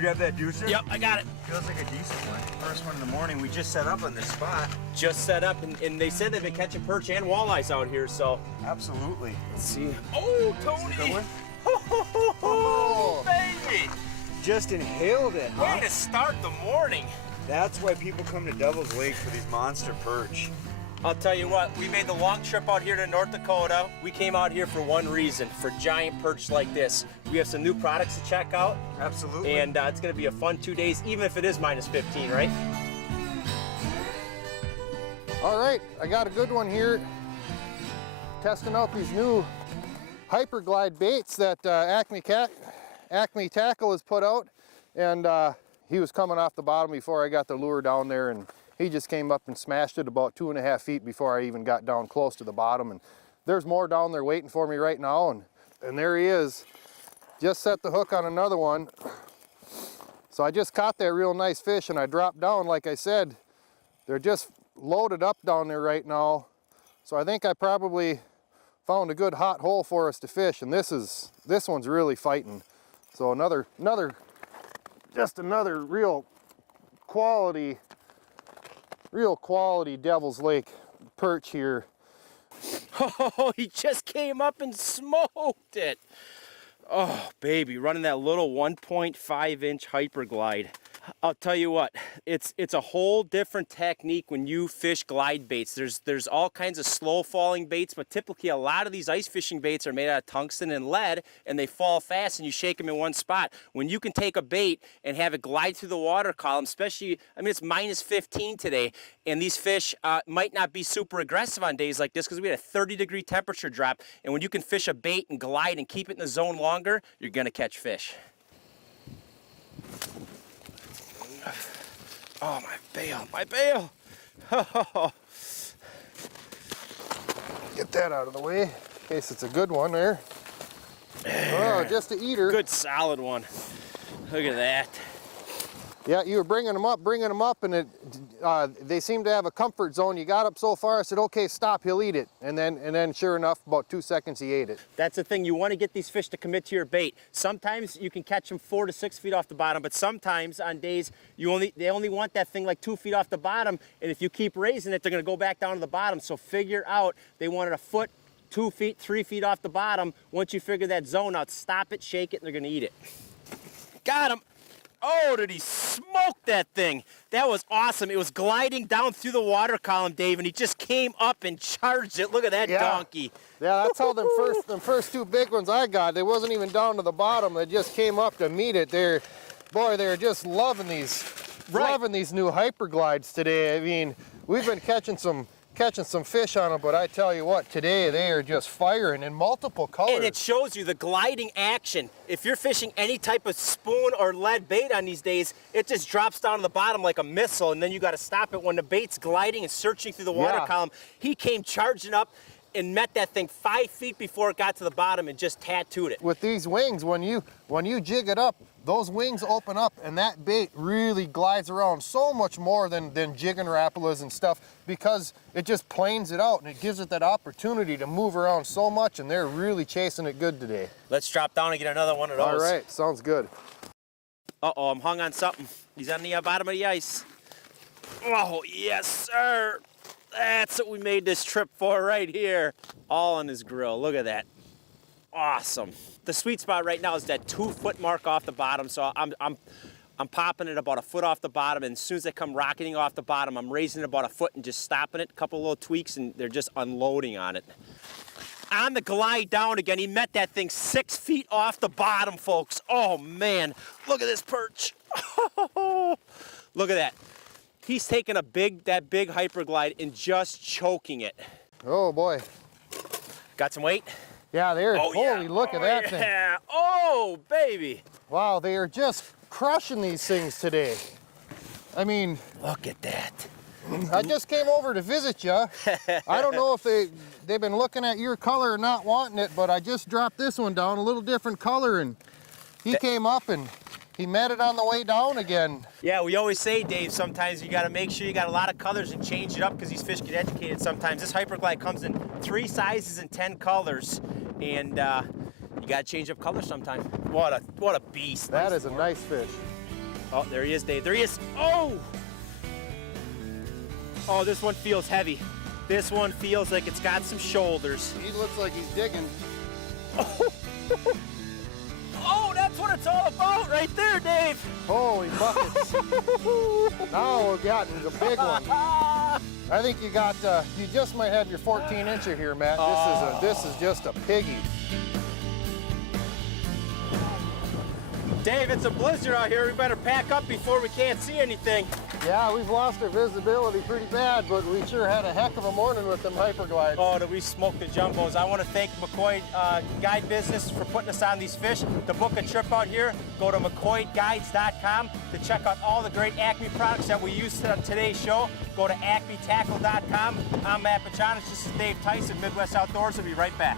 you grab that juicer? Yep, I got it. Feels like a decent one. First one in the morning. We just set up on this spot. Just set up, and they said they've been catching perch and walleyes out here, so. Absolutely. Let's see. Oh, Tony! Good one? Oh, baby! Just inhaled it, huh? Way to start the morning. That's why people come to Devil's Lake for these monster perch. I'll tell you what, we made the long trip out here to North Dakota. We came out here for one reason, for giant perch like this. We have some new products to check out. Absolutely. And it's gonna be a fun 2 days, even if it is minus 15, right? All right, I got a good one here. Testing out these new HyperGlide baits that Acme Tackle has put out. And he was coming off the bottom before I got the lure down there, and he just came up and smashed it about 2.5 feet before I even got down close to the bottom. And there's more down there waiting for me right now. And there he is. Just set the hook on another one. So I just caught that real nice fish and I dropped down. Like I said, they're just loaded up down there right now. So I think I probably found a good hot hole for us to fish. And this one's really fighting. So just another real quality Devil's Lake perch here. Oh, he just came up and smoked it. Oh, baby, running that little 1.5-inch HyperGlide. I'll tell you what, it's a whole different technique when you fish glide baits. There's all kinds of slow falling baits, but typically a lot of these ice fishing baits are made out of tungsten and lead, and they fall fast and you shake them in one spot. When you can take a bait and have it glide through the water column, especially, I mean, it's minus 15 today, and these fish might not be super aggressive on days like this because we had a 30-degree temperature drop, and when you can fish a bait and glide and keep it in the zone longer, you're gonna catch fish. Oh, my bail, my bail. Get that out of the way in case it's a good one there. Oh, just a eater. Good solid one. Look at that. Yeah, you were bringing them up, and they seem to have a comfort zone. You got up so far, I said, okay, stop, he'll eat it. And then sure enough, about 2 seconds, he ate it. That's the thing, you want to get these fish to commit to your bait. Sometimes you can catch them 4 to 6 feet off the bottom, but sometimes on days, they only want that thing like 2 feet off the bottom, and if you keep raising it, they're gonna go back down to the bottom. So figure out, they wanted a foot, 2 feet, 3 feet off the bottom. Once you figure that zone out, stop it, shake it, and they're gonna eat it. Got him. Oh, did he smoke that thing? That was awesome. It was gliding down through the water column, Dave, and he just came up and charged it. Look at that donkey. Yeah, that's how them first two big ones I got. They wasn't even down to the bottom. They just came up to meet it. They're just loving these new HyperGlides today. I mean, we've been catching some fish on them, but I tell you what, today they are just firing in multiple colors. And it shows you the gliding action. If you're fishing any type of spoon or lead bait on these days, it just drops down to the bottom like a missile, and then you got to stop it when the bait's gliding and searching through the water column. He came charging up and met that thing 5 feet before it got to the bottom and just tattooed it. With these wings, when you jig it up, those wings open up and that bait really glides around so much more than jigging rapalas and stuff, because it just planes it out and it gives it that opportunity to move around so much, and they're really chasing it good today. Let's drop down and get another one of those. All right, sounds good. Uh-oh, I'm hung on something. He's on the bottom of the ice. Oh, yes, sir. That's what we made this trip for right here. All on his grill. Look at that. Awesome. The sweet spot right now is that 2 foot mark off the bottom. So I'm popping it about a foot off the bottom, and as soon as they come rocketing off the bottom, I'm raising it about a foot and just stopping it. A couple little tweaks, and they're just unloading on it. On the glide down again, he met that thing 6 feet off the bottom, folks. Oh man, look at this perch. Look at that. He's taking that big HyperGlide and just choking it. Oh boy. Got some weight? Yeah, there. Oh, holy, look at that thing. Oh, baby. Wow, they are just crushing these things today. I mean, look at that. I just came over to visit you. I don't know if they've been looking at your color or not wanting it, but I just dropped this one down, a little different color, and he came up and he met it on the way down again. Yeah, we always say, Dave, sometimes you got to make sure you got a lot of colors and change it up because these fish get educated sometimes. This HyperGlide comes in 3 sizes and 10 colors, and you got to change up colors sometime. What a beast. That is a nice fish. Oh, there he is, Dave. There he is. Oh! Oh, this one feels heavy. This one feels like it's got some shoulders. He looks like he's digging. Oh, that's what it's all about right there, Dave. Holy buckets. Now we've gotten the big one. I think you got, you just might have your 14-incher here, Matt. This is just a piggy. Dave, it's a blizzard out here. We better pack up before we can't see anything. Yeah, we've lost our visibility pretty bad, but we sure had a heck of a morning with them HyperGlides. Oh, did we smoke the jumbos. I want to thank McCoy Guide Business for putting us on these fish. To book a trip out here, go to McCoyGuides.com to check out all the great Acme products that we used on today's show. Go to AcmeTackle.com. I'm Matt Pachanis. This is Dave Tyson, Midwest Outdoors. We'll be right back.